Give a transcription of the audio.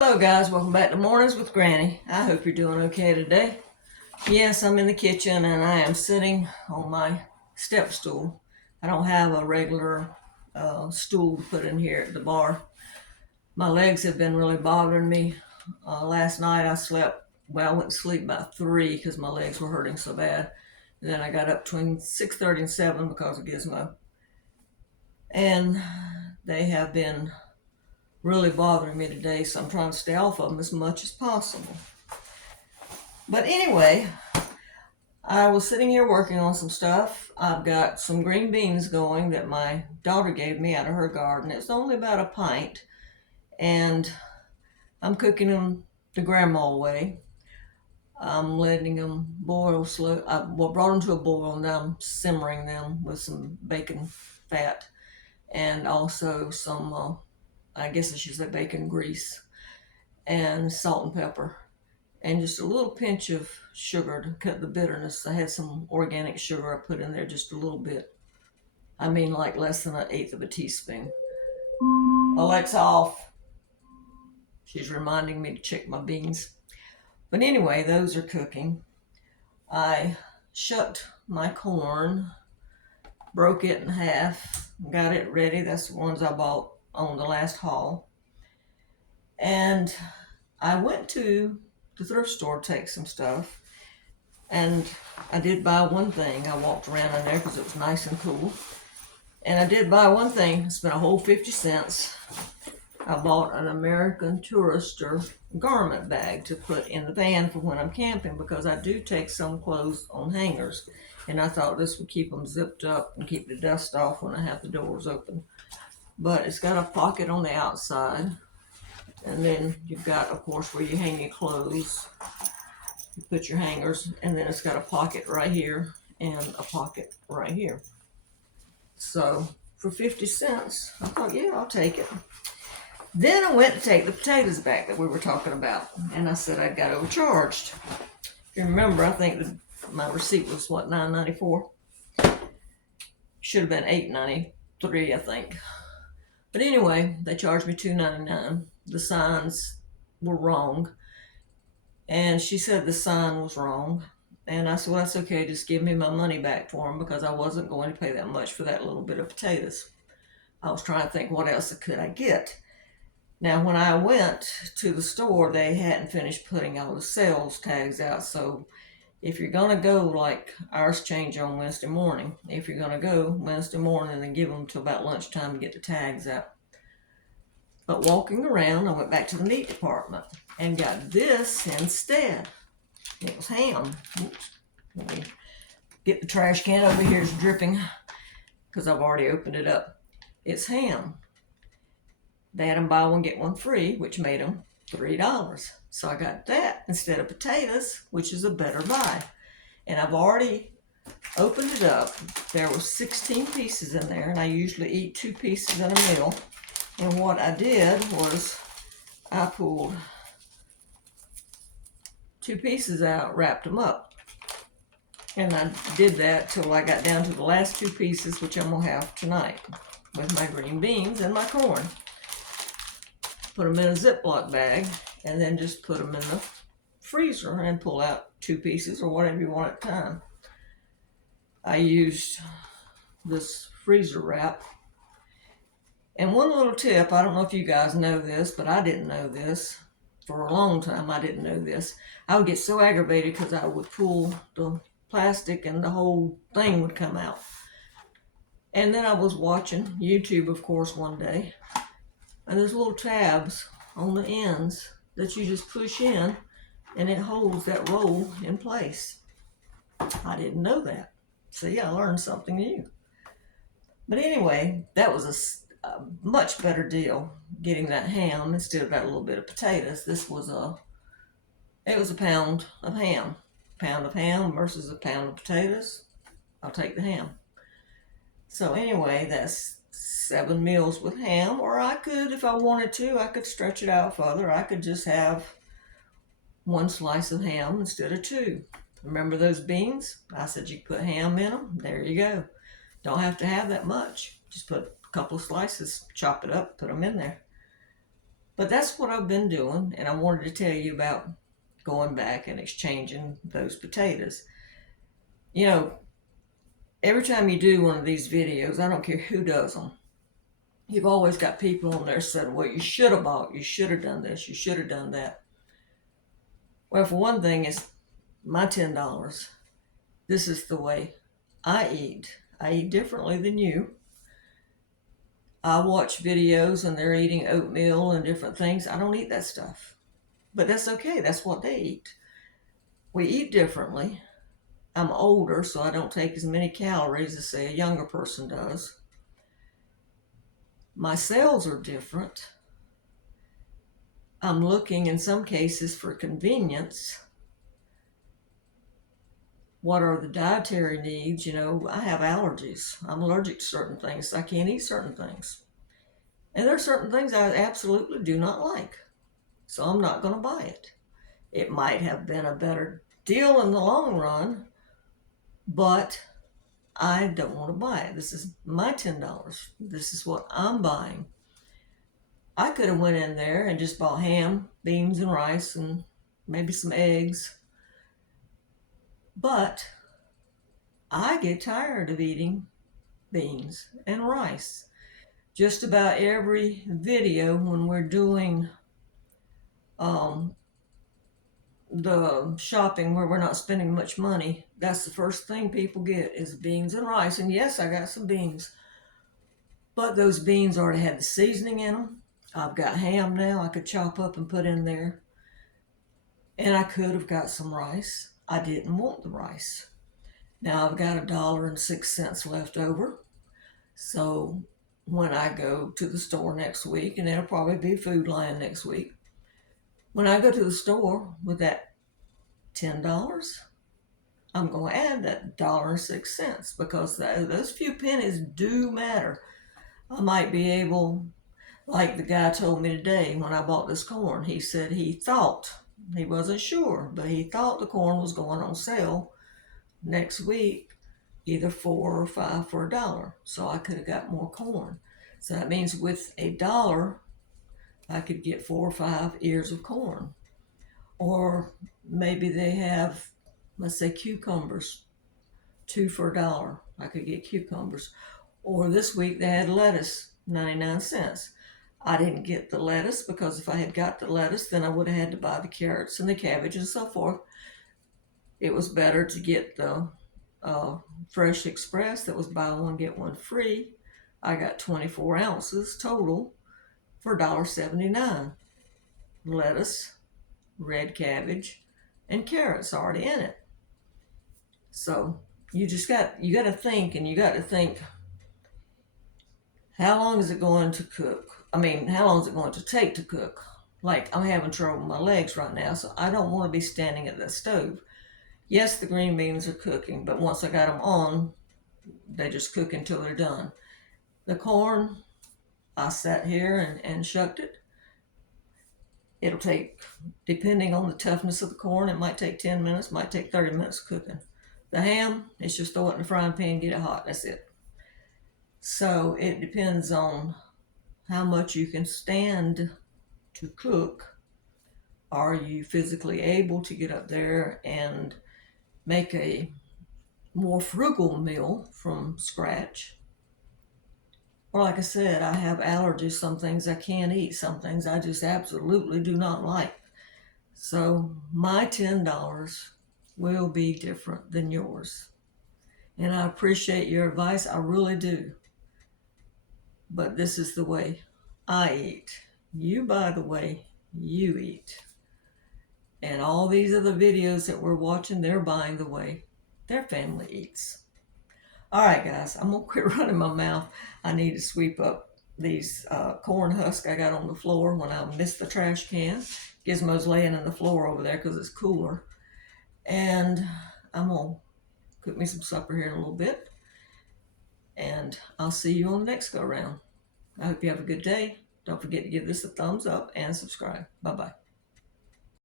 Hello guys, welcome back to Mornings with Granny. I hope you're doing okay today. Yes, I'm in the kitchen and I am sitting on my step stool. I don't have a regular stool to put in here at the bar. My legs have been really bothering me. Last night I went to sleep about 3 because my legs were hurting so bad. And then I got up between 6:30 and 7 because of Gizmo. And they have been really bothering me today, so I'm trying to stay off of them as much as possible. But anyway, I was sitting here working on some stuff. I've got some green beans going that my daughter gave me out of her garden. It's only about a pint, and I'm cooking them the grandma way. I'm letting them boil slow. I brought them to a boil, and now I'm simmering them with some bacon fat and also some, I guess I should say bacon grease and salt and pepper. And just a little pinch of sugar to cut the bitterness. I had some organic sugar I put in there, just a little bit. I mean, like less than 1/8 of a teaspoon. Alexa off. She's reminding me to check my beans. But anyway, those are cooking. I shucked my corn, broke it in half, got it ready. That's the ones I bought on the last haul. And I went to the thrift store to take some stuff. And I did buy one thing. I walked around in there because it was nice and cool. And I did buy one thing. I spent a whole 50 cents. I bought an American Tourister garment bag to put in the van for when I'm camping because I do take some clothes on hangers. And I thought this would keep them zipped up and keep the dust off when I have the doors open. But it's got a pocket on the outside. And then you've got, of course, where you hang your clothes. You put your hangers, and then it's got a pocket right here and a pocket right here. So for 50 cents, I thought, yeah, I'll take it. Then I went to take the potatoes back that we were talking about, and I said I got overcharged. If you remember, I think my receipt was what, $9.94. Should have been $8.93, I think. But anyway, they charged me $2.99. The signs were wrong. And she said the sign was wrong. And I said, well, that's okay. Just give me my money back for them because I wasn't going to pay that much for that little bit of potatoes. I was trying to think what else could I get. Now, when I went to the store, they hadn't finished putting all the sales tags out. So if you're going to go, like ours change on Wednesday morning, if you're going to go Wednesday morning and give them till about lunchtime to get the tags out. But walking around, I went back to the meat department and got this instead. It was ham. Oops. Let me get the trash can over here. It's dripping because I've already opened it up. It's ham. They had them buy one, get one free, which made them $3. So I got that instead of potatoes, which is a better buy. And I've already opened it up. There were 16 pieces in there, and I usually eat 2 pieces in a meal. And what I did was I pulled 2 pieces out, wrapped them up. And I did that till I got down to the last 2 pieces, which I'm going to have tonight with my green beans and my corn. Put them in a Ziploc bag and then just put them in the freezer and pull out 2 pieces or whatever you want at the time. I used this freezer wrap. And one little tip, I don't know if you guys know this, but I didn't know this. For a long time, I didn't know this. I would get so aggravated because I would pull the plastic and the whole thing would come out. And then I was watching YouTube, of course, one day. And there's little tabs on the ends that you just push in and it holds that roll in place. I didn't know that. See, I learned something new. But anyway, that was a much better deal getting that ham instead of that little bit of potatoes. It was a pound of ham. Pound of ham versus a pound of potatoes. I'll take the ham. So anyway, that's 7 meals with ham, or I could, if I wanted to, I could stretch it out further. I could just have 1 slice of ham instead of 2. Remember those beans? I said you could put ham in them. There you go. Don't have to have that much. Just put a couple of slices, chop it up, put them in there. But that's what I've been doing, and I wanted to tell you about going back and exchanging those potatoes. You know, every time you do one of these videos, I don't care who does them, you've always got people on there saying, well, you should have bought, you should have done this, you should have done that. Well, for one thing, it's my $10. This is the way I eat. I eat differently than you. I watch videos and they're eating oatmeal and different things. I don't eat that stuff. But that's okay. That's what they eat. We eat differently. I'm older, so I don't take as many calories as, say, a younger person does. My cells are different. I'm looking in some cases for convenience. What are the dietary needs? You know, I have allergies. I'm allergic to certain things. So I can't eat certain things. And there are certain things I absolutely do not like. So I'm not going to buy it. It might have been a better deal in the long run, but I don't want to buy it. This is my $10. This is what I'm buying. I could have went in there and just bought ham, beans, and rice, and maybe some eggs. But I get tired of eating beans and rice. Just about every video when we're doing the shopping where we're not spending much money, that's the first thing people get is beans and rice. And yes, I got some beans, but those beans already had the seasoning in them. I've got ham now I could chop up and put in there. And I could have got some rice. I didn't want the rice. Now I've got $1.06 left over. So when I go to the store next week, and it'll probably be Food Lion next week, when I go to the store with that $10, I'm going to add that $1.06 because those few pennies do matter. I might be able, like the guy told me today when I bought this corn, he said he thought, he wasn't sure, but he thought the corn was going on sale next week, either 4 or 5 for $1. So I could have got more corn. So that means with $1, I could get 4 or 5 ears of corn. Or maybe they have, let's say, cucumbers, 2 for $1. I could get cucumbers. Or this week they had lettuce, 99 cents. I didn't get the lettuce because if I had got the lettuce, then I would have had to buy the carrots and the cabbage and so forth. It was better to get the Fresh Express that was buy one, get one free. I got 24 ounces total for $1.79. Lettuce, red cabbage, and carrots already in it. So you got to think, and you got to think, how long is it going to cook? How long is it going to take to cook? Like, I'm having trouble with my legs right now, so I don't want to be standing at the stove. Yes, the green beans are cooking, but once I got them on, they just cook until they're done. The corn, I sat here and shucked it. It'll take, depending on the toughness of the corn, it might take 10 minutes, might take 30 minutes cooking. The ham, it's just throw it in the frying pan, get it hot, that's it. So it depends on how much you can stand to cook. Are you physically able to get up there and make a more frugal meal from scratch? Or like I said, I have allergies. Some things I can't eat. Some things I just absolutely do not like. So my $10 will be different than yours. And I appreciate your advice. I really do. But this is the way I eat. You buy the way you eat. And all these other videos that we're watching, they're buying the way their family eats. All right, guys, I'm going to quit running my mouth. I need to sweep up these corn husks I got on the floor when I missed the trash can. Gizmo's laying on the floor over there because it's cooler. And I'm going to cook me some supper here in a little bit. And I'll see you on the next go-round. I hope you have a good day. Don't forget to give this a thumbs up and subscribe. Bye-bye.